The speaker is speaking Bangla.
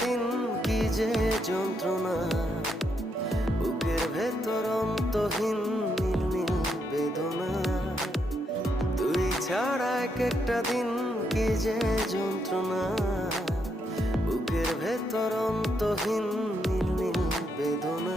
দিন কি যে যন্ত্রণা, বুকের ভেতর অন্তহীন নীল নীল বেদনা। তুই ছাড়া একটা দিন কি যে যন্ত্রণা, বুকের ভেতর অন্তহীন নীল নীল বেদনা।